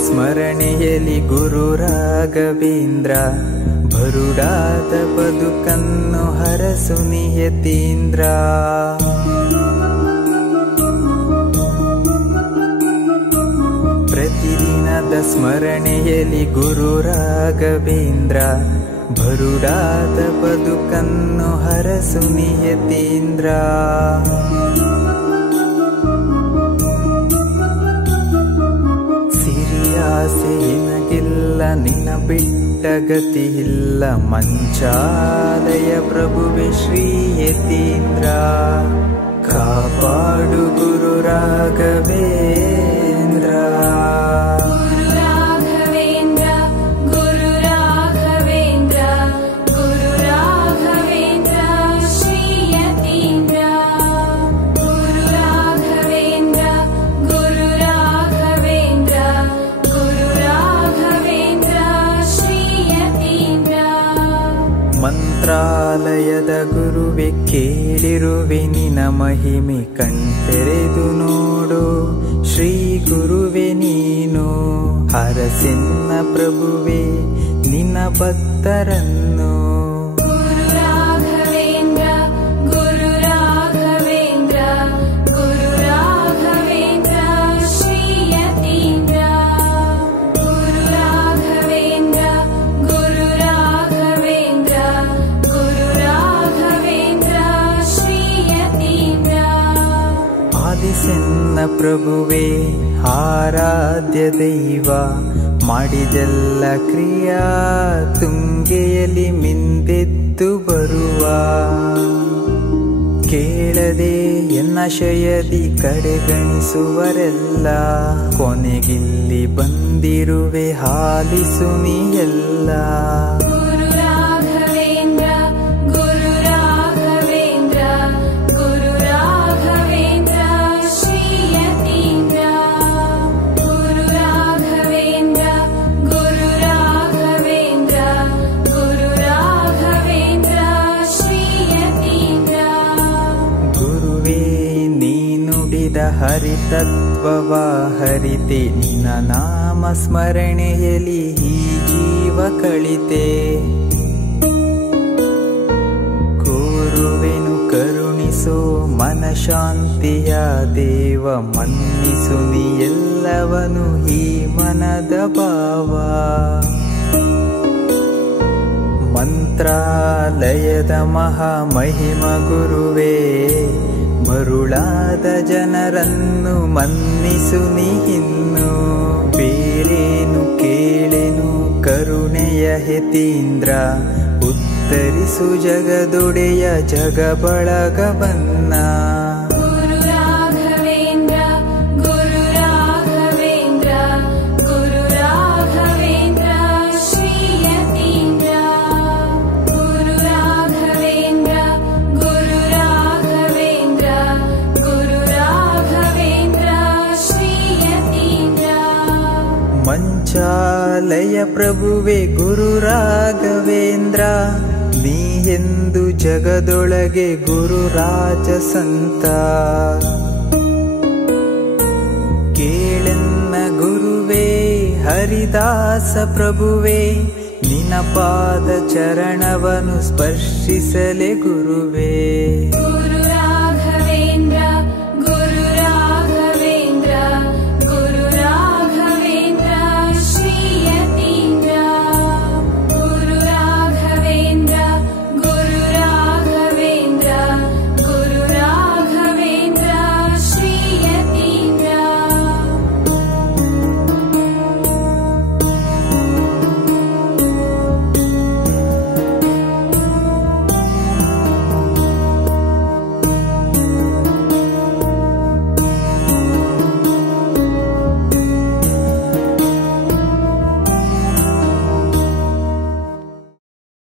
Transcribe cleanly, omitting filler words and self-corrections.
ಸ್ಮರಣೆಯಲ್ಲಿ ಗುರು ರಾಘವೇಂದ್ರ, ಬರುಡಾದ ಬದುಕನ್ನು ಹರಸು ನಿಯತೀಂದ್ರ. ಪ್ರತಿದಿನದ ಸ್ಮರಣೆಯಲ್ಲಿ ಗುರು ರಾಘವೇಂದ್ರ, ಬರುಡಾದ ಬದುಕನ್ನು ಹರಸು ನಿಯತೀಂದ್ರ. ಸಿರಿಯಾಸೆ ನಿನಗಿಲ್ಲ, ನಿನ್ನ ಬಿಟ್ಟ ಗತಿ ಇಲ್ಲ, ಮಂಚಾಲಯ ಪ್ರಭುವೆ ಶ್ರೀ ಯತೀಂದ್ರ. ಕಾಪಾಡು ಗುರು ರಾಘವೇಂದ್ರ. ಮಂತ್ರಾಲಯದ ಗುರುವೆ ಕೇಳಿರುವೆ ನಿನ ಮಹಿಮೆ, ಕಣ್ತೆರೆದು ನೋಡು ಶ್ರೀ ಗುರುವೆ ನೀನು. ಹರಸೆನ್ನ ಪ್ರಭುವೆ ನಿನ್ನ ಭಕ್ತರನ್ನು. ಆದಿಸೆನ್ನ ಪ್ರಭುವೆ ಆರಾಧ್ಯ ದೈವ, ಮಾಡಿದೆಲ್ಲ ಕ್ರಿಯಾ ತುಂಗೆಯಲ್ಲಿ ಮಿಂದೆದ್ದು ಬರುವ. ಕೇಳದೆ ಎನ್ನಶಯದಿ ಕಡೆಗಣಿಸುವರೆಲ್ಲ, ಕೊನೆಗಿಲ್ಲಿ ಬಂದಿರುವೆ ಹಾಲಿಸು ನೀ ಎಲ್ಲ. ಹರಿತತ್ವವ ಹರಿತೆ, ನಿನ್ನ ನಾಮ ಸ್ಮರಣೆಯಲ್ಲಿ ಈ ಜೀವ ಕಳಿತೆ. ಕೋರುವೆನು ಕರುಣಿಸೋ ಮನಶಾಂತಿಯ ದೇವ, ಮನ್ನಿಸು ನೀ ಎಲ್ಲವನು ಈ ಮನದ ಭಾವ. ಮಂತ್ರಾಲಯದ ಮಹಾಮಹಿಮ ಗುರುವೇ, ಮರುಳಾದ ಜನರನ್ನು ಮನ್ನಿಸು ನೀ ಇನ್ನು. ಬೇರೇನು ಕೇಳೆನು ಕರುಣೆಯ ಯತೀಂದ್ರ, ಉತ್ತರಿಸು ಜಗದೊಡೆಯ ಜಗ ಬಳಗವನ್ನ. ಮಂಚಾಲಯ ಪ್ರಭುವೆ ಗುರು ರಾಘವೇಂದ್ರ, ನೀ ಎಂದು ಜಗದೊಳಗೆ ಗುರು ರಾಜ ಸಂತ. ಕೇಳೆನ್ನ ಗುರುವೇ ಹರಿದಾಸ ಪ್ರಭುವೇ, ನಿನ್ನ ಪಾದ ಚರಣವನ್ನು ಸ್ಪರ್ಶಿಸಲೆ ಗುರುವೇ.